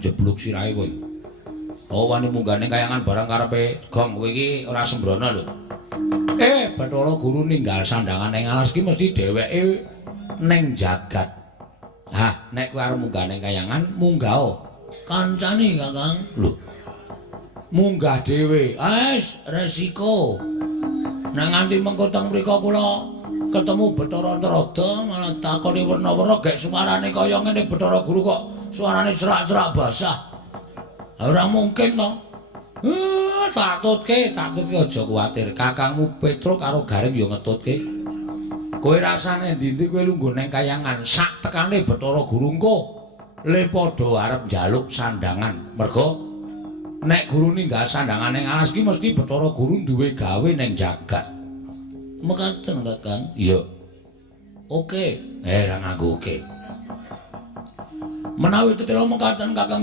jebluk sirahe kowe. Oh wani munggane kayangan barang karepe gong kowe iki ora sembrono lho. Bathara Guru ninggal sandangan ning alas ki mesti dheweke ning jagat. Hah, nek kowe arep munggane kayangan munggah kancane Kakang. Lho. Munggah dhewe. Resiko. Nang nganti mengko teng mriko kula ketemu Bathara Antarada malah takoni werna-werna gek suarane kaya ngene Bathara Guru kok suarane serak-serak basah. Ora mungkin to. Tak tutke aja kuwatir. Kakangmu Petruk karo Gareng ya ngetutke. Kowe rasane ndi-ndi kowe lungguh nang kayangan sak tekane Bathara Guru engko le padha arep njaluk sandangan. Mergo nek guru ninggal sandangan ning alas ki mesti Bathara Guru duwe gawe ning jagat. Mekaten Kakang. Iya. Oke. Ora nganggo oke. Menawi tetela mekaten Kakang